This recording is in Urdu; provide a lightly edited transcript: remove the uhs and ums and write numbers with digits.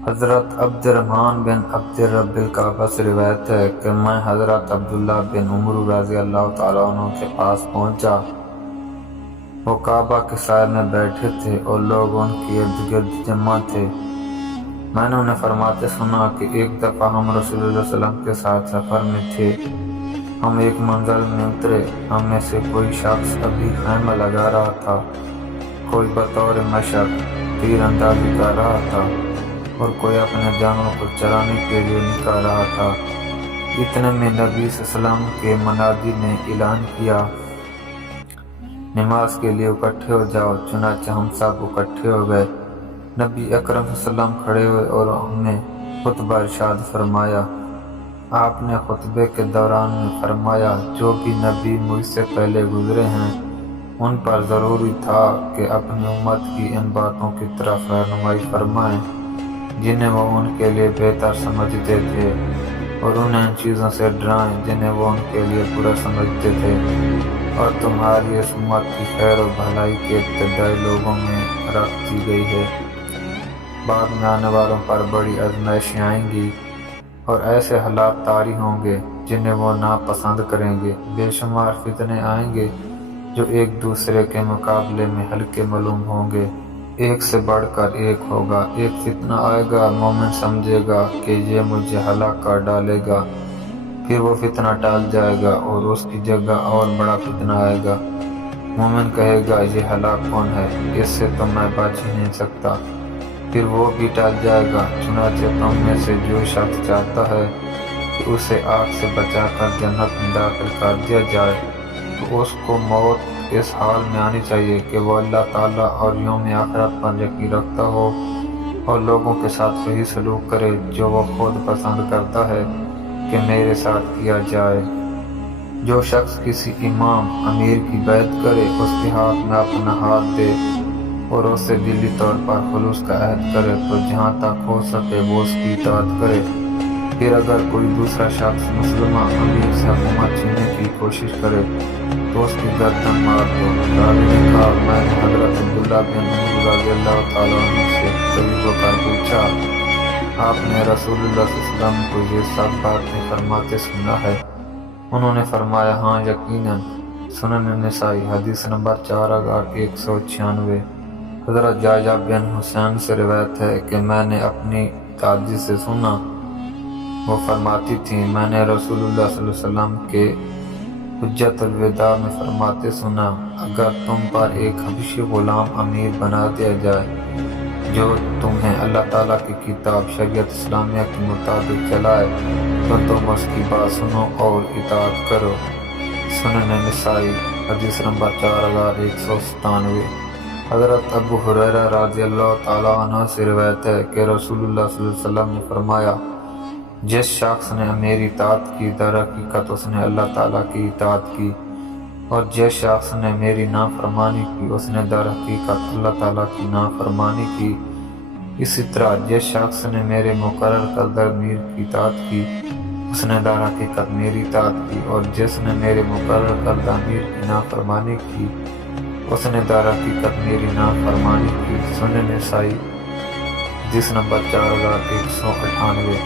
حضرت عبد الرحمن بن عبد رب الکعبہ سے روایت ہے کہ میں حضرت عبداللہ بن عمر رضی اللہ تعالیٰ عنہ کے پاس پہنچا۔ وہ کعبہ کے سائے میں بیٹھے تھے اور لوگ ان کے ارد گرد جمع تھے۔ میں نے انہیں فرماتے سنا کہ ایک دفعہ ہم رسول اللہ صلی اللہ علیہ وسلم کے ساتھ سفر میں تھے۔ ہم ایک منزل میں اترے، ہم میں سے کوئی شخص ابھی خیمہ لگا رہا تھا، کوئی بطور مشق تیر اندازی کر رہا تھا اور کوئی اپنے جانوروں کو چرانے کے لیے نکال رہا تھا۔ اتنے میں نبی صلی اللہ علیہ وسلم کے منادی نے اعلان کیا، نماز کے لیے اکٹھے ہو جاؤ۔ چنانچہ ہم سب اکٹھے ہو گئے۔ نبی اکرم صلی اللہ علیہ وسلم کھڑے ہوئے اور ہمیں خطبہ ارشاد فرمایا۔ آپ نے خطبے کے دوران میں فرمایا، جو بھی نبی مجھ سے پہلے گزرے ہیں ان پر ضروری تھا کہ اپنی امت کی ان باتوں کی طرف رہنمائی فرمائیں جنہیں وہ ان کے لیے بہتر سمجھتے تھے، اور انہیں ان چیزوں سے ڈرائیں جنہیں وہ ان کے لیے برا سمجھتے تھے، اور تمہاری اس امت کی خیر و بھلائی کے ابتدائی لوگوں میں رکھ دی گئی ہے۔ بعد میں آنے والوں پر بڑی آزمائشیں آئیں گی اور ایسے حالات طاری ہوں گے جنہیں وہ ناپسند کریں گے۔ بے شمار فتنے آئیں گے جو ایک دوسرے کے مقابلے میں ہلکے معلوم ہوں گے، ایک سے بڑھ کر ایک ہوگا۔ ایک فتنہ آئے گا، مومن سمجھے گا کہ یہ مجھے ہلاک کر ڈالے گا، پھر وہ فتنہ ٹال جائے گا اور اس کی جگہ اور بڑا فتنہ آئے گا۔ مومن کہے گا، یہ ہلاک کون ہے؟ اس سے تو میں بچ ہی نہیں سکتا، پھر وہ بھی ٹل جائے گا۔ چنانچہ تم میں سے جو شخص چاہتا ہے کہ اسے آگ سے بچا کر جنت میں داخل کر دیا جائے تو اس کو موت اس حال میں آنی چاہیے کہ وہ اللہ تعالیٰ اور یوم آخرت پر یقین رکھتا ہو اور لوگوں کے ساتھ وہی سلوک کرے جو وہ خود پسند کرتا ہے کہ میرے ساتھ کیا جائے۔ جو شخص کسی امام امیر کی بیعت کرے، اس کے ہاتھ میں اپنا ہاتھ دے اور اس سے دلی طور پر خلوص کا عہد کرے تو جہاں تک ہو سکے وہ اس کی اطاعت کرے۔ پھر اگر کوئی دوسرا شخص مسلمہ امیر سے حکومت چھیننے کی کوشش کرے تو اس کی گردن مار دو۔ راوی نے کہا، میں نے حضرت عبداللہ بن عمر رضی اللہ تعالیٰ عنہ سے قریب ہو کر پوچھا، آپ نے رسول اللہ صلی اللہ علیہ وسلم کو یہ سب باتیں فرماتے سنا ہے؟ انہوں نے فرمایا، ہاں یقیناً۔ سنن نسائی حدیث نمبر 4196۔ حضرت جائجہ بن حسین سے روایت ہے کہ میں نے اپنی دادی سے سنا، وہ فرماتی تھیں، میں نے رسول اللہ صلی اللہ علیہ وسلم کے حجۃ الوداع میں فرماتے سنا، اگر تم پر ایک حبشی غلام امیر بنا دیا جائے جو تمہیں اللہ تعالیٰ کی کتاب شریعت اسلامیہ کے مطابق چلائے تو تم اس کی بات سنو اور اطاعت کرو۔ سنن نسائی حدیث نمبر 4197۔ حضرت ابو ہریرہ رضی اللہ تعالیٰ عنہ سے روایت ہے کہ رسول اللہ صلی اللہ علیہ وسلم نے فرمایا، جس شخص نے میری اطاعت کی در حقیقت اس نے اللہ تعالیٰ کی اطاعت کی، اور جس شخص نے میری نافرمانی کی اس نے در حقیقت اللہ تعالیٰ کی نافرمانی کی۔ اسی طرح جس شخص نے میرے مقرر کردہ امیر کی اطاعت کی اس نے در حقیقت میری اطاعت کی، اور جس نے میرے مقرر کردہ امیر کی نافرمانی کی اس نے در حقیقت میری نافرمانی کی۔ سنن نسائی حدیث نمبر 4198۔